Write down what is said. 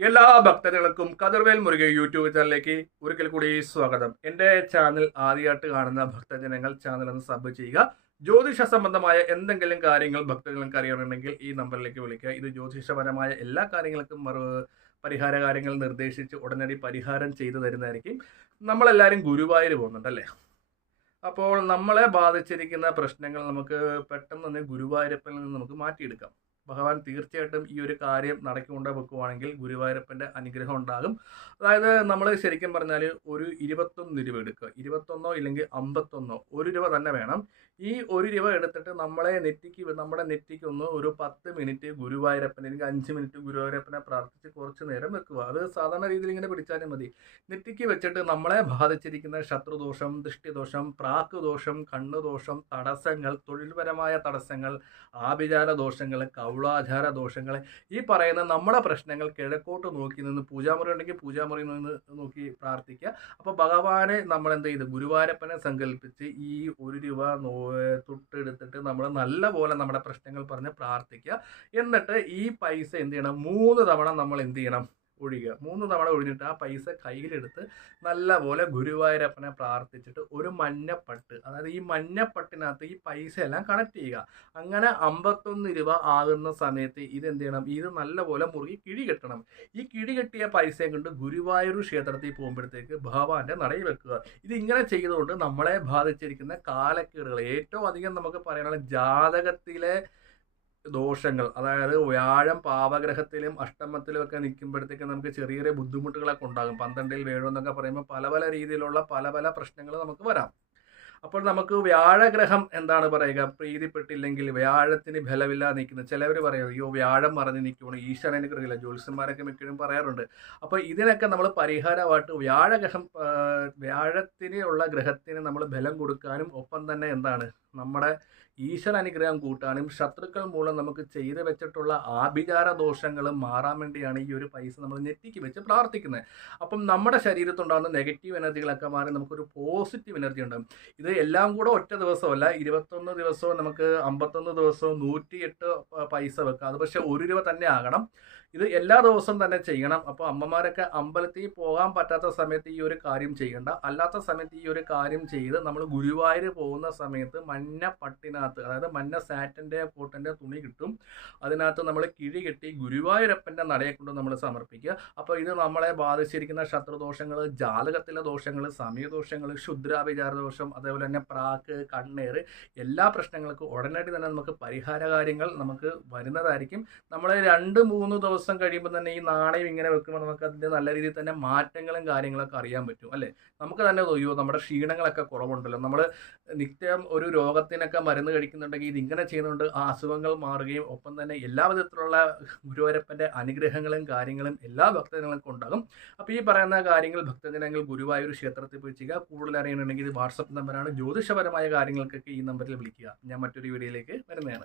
എല്ലാ ഭക്തജനങ്ങൾക്കും കതിർവേൽ മുരുകൻ യൂട്യൂബ് ചാനലിലേക്ക് ഒരിക്കൽ കൂടി സ്വാഗതം. എന്റെ ചാനൽ ആദ്യമായിട്ട് കാണുന്ന ഭക്തജനങ്ങൾ ചാനൽ ഒന്ന് സബ് ചെയ്യുക. ജ്യോതിഷ സംബന്ധമായ എന്തെങ്കിലും കാര്യങ്ങൾ ഭക്തജനങ്ങൾക്ക് അറിയണമെങ്കിൽ ഈ നമ്പറിലേക്ക് വിളിക്കുക. ഇത് ജ്യോതിഷപരമായ എല്ലാ കാര്യങ്ങൾക്കും മറു പരിഹാര കാര്യങ്ങൾ നിർദ്ദേശിച്ച് ഉടനടി പരിഹാരം ചെയ്തു തരുന്നതായിരിക്കും. നമ്മളെല്ലാവരും ഗുരുവായൂർ പോകുന്നുണ്ടല്ലേ? അപ്പോൾ നമ്മളെ ബാധിച്ചിരിക്കുന്ന പ്രശ്നങ്ങൾ നമുക്ക് പെട്ടെന്ന് തന്നെ ഗുരുവായൂരപ്പിൽ നിന്ന് നമുക്ക് മാറ്റിയെടുക്കാം. ഭഗവാൻ തീർച്ചയായിട്ടും ഈ ഒരു കാര്യം നടക്കൊണ്ട് വെക്കുവാണെങ്കിൽ ഗുരുവായൂരപ്പന്റെ അനുഗ്രഹം ഉണ്ടാകും. അതായത് നമ്മൾ ശരിക്കും പറഞ്ഞാൽ ഒരു ഇരുപത്തൊന്ന് രൂപ എടുക്കുക. ഇരുപത്തൊന്നോ ഇല്ലെങ്കിൽ അമ്പത്തൊന്നോ ഒരു രൂപ തന്നെ വേണം. ഈ ഒരു രൂപ എടുത്തിട്ട് നമ്മളെ നെറ്റിക്ക് നമ്മുടെ നെറ്റിക്ക് ഒന്ന് ഒരു പത്ത് മിനിറ്റ് ഗുരുവായൂരപ്പൻ അല്ലെങ്കിൽ അഞ്ച് മിനിറ്റ് ഗുരുവായൂരപ്പനെ പ്രാർത്ഥിച്ച് കുറച്ച് നേരം വെക്കുക. അത് സാധാരണ രീതിയിൽ ഇങ്ങനെ പിടിച്ചാലും മതി. നെറ്റിക്ക് വെച്ചിട്ട് നമ്മളെ ബാധിച്ചിരിക്കുന്ന ശത്രുദോഷം ദൃഷ്ടിദോഷം പ്രാക്ക് ദോഷം കണ്ണുദോഷം തടസ്സങ്ങൾ തൊഴിൽപരമായ തടസ്സങ്ങൾ ആഭിചാര ദോഷങ്ങൾ കൗളാചാര ദോഷങ്ങൾ ഈ പറയുന്ന നമ്മുടെ പ്രശ്നങ്ങൾ കിഴക്കോട്ട് നോക്കി നിന്ന് പൂജാമുറി ഉണ്ടെങ്കിൽ പൂജാമുറി നിന്ന് നോക്കി പ്രാർത്ഥിക്കുക. അപ്പോൾ ഭഗവാനെ നമ്മൾ എന്ത് ചെയ്ത്? ഗുരുവാരപ്പനെ സങ്കല്പിച്ച് ഈ ഒരു രൂപ തൊട്ടെടുത്തിട്ട് നമ്മൾ നല്ല പോലെ നമ്മുടെ പ്രശ്നങ്ങൾ പറഞ്ഞ് പ്രാർത്ഥിക്കുക. എന്നിട്ട് ഈ പൈസ എന്ത് ചെയ്യണം? മൂന്ന് തവണ നമ്മൾ എന്ത് ചെയ്യണം? ഒഴിയുക. മൂന്ന് തവണ ഒഴിഞ്ഞിട്ട് ആ പൈസ കയ്യിലെടുത്ത് നല്ലപോലെ ഗുരുവായൂരപ്പനെ പ്രാർത്ഥിച്ചിട്ട് ഒരു മഞ്ഞപ്പട്ട് അതായത് ഈ മഞ്ഞപ്പട്ടിനകത്ത് ഈ പൈസ എല്ലാം കണക്ട് ചെയ്യുക. അങ്ങനെ അമ്പത്തൊന്ന് രൂപ ആകുന്ന സമയത്ത് ഇതെന്ത് ചെയ്യണം? ഇത് നല്ലപോലെ മുറുകി കിഴി കെട്ടണം. ഈ കിഴി കെട്ടിയ പൈസയും കൊണ്ട് ഗുരുവായൂർ ക്ഷേത്രത്തിൽ പോകുമ്പോഴത്തേക്ക് ഭഗവാന്റെ നടയിൽ വെക്കുക. ഇത് ഇങ്ങനെ ചെയ്തുകൊണ്ട് നമ്മളെ ബാധിച്ചിരിക്കുന്ന കാലക്കേടുകൾ. ഏറ്റവും അധികം നമുക്ക് പറയാനുള്ള ജാതകത്തിലെ ദോഷങ്ങൾ. അതായത് വ്യാഴം പാവഗ്രഹത്തിലും അഷ്ടമത്തിലും ഒക്കെ നിൽക്കുമ്പോഴത്തേക്ക് നമുക്ക് ചെറിയ ചെറിയ ബുദ്ധിമുട്ടുകളൊക്കെ ഉണ്ടാകും. പന്ത്രണ്ടിൽ വേഴം എന്നൊക്കെ പറയുമ്പോൾ പല പല രീതിയിലുള്ള പല പല പ്രശ്നങ്ങൾ നമുക്ക് വരാം. അപ്പോൾ നമുക്ക് വ്യാഴഗ്രഹം എന്താണ് പറയുക? പ്രീതിപ്പെട്ടില്ലെങ്കിൽ വ്യാഴത്തിന് ബലമില്ല നിൽക്കുന്നത് ചിലവർ പറയും അയ്യോ വ്യാഴം മറഞ്ഞ് നിൽക്കുകയാണ് ഈശ്വരൻ എനിക്ക് കൃതിയില്ല ജ്യോത്സ്യന്മാരൊക്കെ മിക്കഴും പറയാറുണ്ട്. അപ്പോൾ ഇതിനൊക്കെ നമ്മൾ പരിഹാരമായിട്ട് വ്യാഴഗ്രഹം വ്യാഴത്തിനുള്ള ഗ്രഹത്തിന് നമ്മൾ ബലം കൊടുക്കാനും ഒപ്പം തന്നെ എന്താണ്? നമ്മുടെ ഈശ്വര അനുഗ്രഹം കൂട്ടാനും ശത്രുക്കൾ മൂലം നമുക്ക് ചെയ്തു വെച്ചിട്ടുള്ള ആഭിചാര ദോഷങ്ങൾ മാറാൻ വേണ്ടിയാണ് ഈ ഒരു പൈസ നമ്മൾ നെറ്റിക്ക് വെച്ച് പ്രാർത്ഥിക്കുന്നത്. അപ്പം നമ്മുടെ ശരീരത്തുണ്ടാകുന്ന നെഗറ്റീവ് എനർജികളൊക്കെ മാറി നമുക്കൊരു പോസിറ്റീവ് എനർജി ഉണ്ടാകും. ഇത് എല്ലാം കൂടെ ഒറ്റ ദിവസമല്ല ഇരുപത്തൊന്ന് ദിവസവും നമുക്ക് അമ്പത്തൊന്ന് ദിവസവും നൂറ്റിയെട്ട് പൈസ വെക്കാം. അത് പക്ഷേ ഒരു രൂപ തന്നെ ആകണം. ഇത് എല്ലാ ദിവസവും തന്നെ ചെയ്യണം. അപ്പോൾ അമ്മമാരൊക്കെ അമ്പലത്തിൽ പോകാൻ പറ്റാത്ത സമയത്ത് ഈ ഒരു കാര്യം ചെയ്യണ്ട. അല്ലാത്ത സമയത്ത് ഈ ഒരു കാര്യം ചെയ്ത് നമ്മൾ ഗുരുവായൂർ പോകുന്ന സമയത്ത് മഞ്ഞ പട്ടിനകത്ത് അതായത് മഞ്ഞ സാറ്റിന്റെ കോട്ടന്റെ തുണി കിട്ടും. അതിനകത്ത് നമ്മൾ കിഴി കെട്ടി ഗുരുവായൂരപ്പന്റെ നടയെ കൊണ്ട് നമ്മൾ സമർപ്പിക്കുക. അപ്പോൾ ഇത് നമ്മളെ ബാധിച്ചിരിക്കുന്ന ശത്രുദോഷങ്ങൾ ജാതകത്തിലെ ദോഷങ്ങൾ സമയദോഷങ്ങൾ ക്ഷുദ്രാഭിചാര ദോഷം അതേപോലെ തന്നെ പ്രാക്ക് കണ്ണേറ് എല്ലാ പ്രശ്നങ്ങൾക്കും ഉടനടി തന്നെ നമുക്ക് പരിഹാര കാര്യങ്ങൾ നമുക്ക് വരുന്നതായിരിക്കും. നമ്മളെ രണ്ട് മൂന്ന് ദിവസം കഴിയുമ്പോൾ തന്നെ ഈ നാണയം ഇങ്ങനെ വെക്കുമ്പോൾ നമുക്ക് അതിന്റെ നല്ല രീതിയിൽ തന്നെ മാറ്റങ്ങളും കാര്യങ്ങളൊക്കെ അറിയാൻ പറ്റും അല്ലേ? നമുക്ക് തന്നെ തോന്നിയോ നമ്മുടെ ക്ഷീണങ്ങളൊക്കെ കുറവുണ്ടല്ലോ. നമ്മൾ നിത്യം ഒരു രോഗത്തിനൊക്കെ മരുന്ന് കഴിക്കുന്നുണ്ടെങ്കിൽ ഇതിങ്ങനെ ചെയ്യുന്നുണ്ട് ആ അസുഖങ്ങൾ മാറുകയും ഒപ്പം തന്നെ എല്ലാ വിധത്തിലുള്ള ഗുരുവായൂരപ്പന്റെ അനുഗ്രഹങ്ങളും കാര്യങ്ങളും എല്ലാ ഭക്തജനങ്ങൾക്കും ഉണ്ടാകും. അപ്പോൾ ഈ പറയുന്ന കാര്യങ്ങൾ ഭക്തജനങ്ങൾ ഗുരുവായൂർ ക്ഷേത്രത്തിൽ പോയി ചെയ്യുക. കൂടുതൽ അറിയണമെങ്കിൽ ഇത് വാട്സപ്പ് നമ്പറാണ്. ജ്യോതിഷപരമായ കാര്യങ്ങൾക്കൊക്കെ ഈ നമ്പറിൽ വിളിക്കുക. ഞാൻ മറ്റൊരു വീഡിയോയിലേക്ക് വരുന്നതാണ്.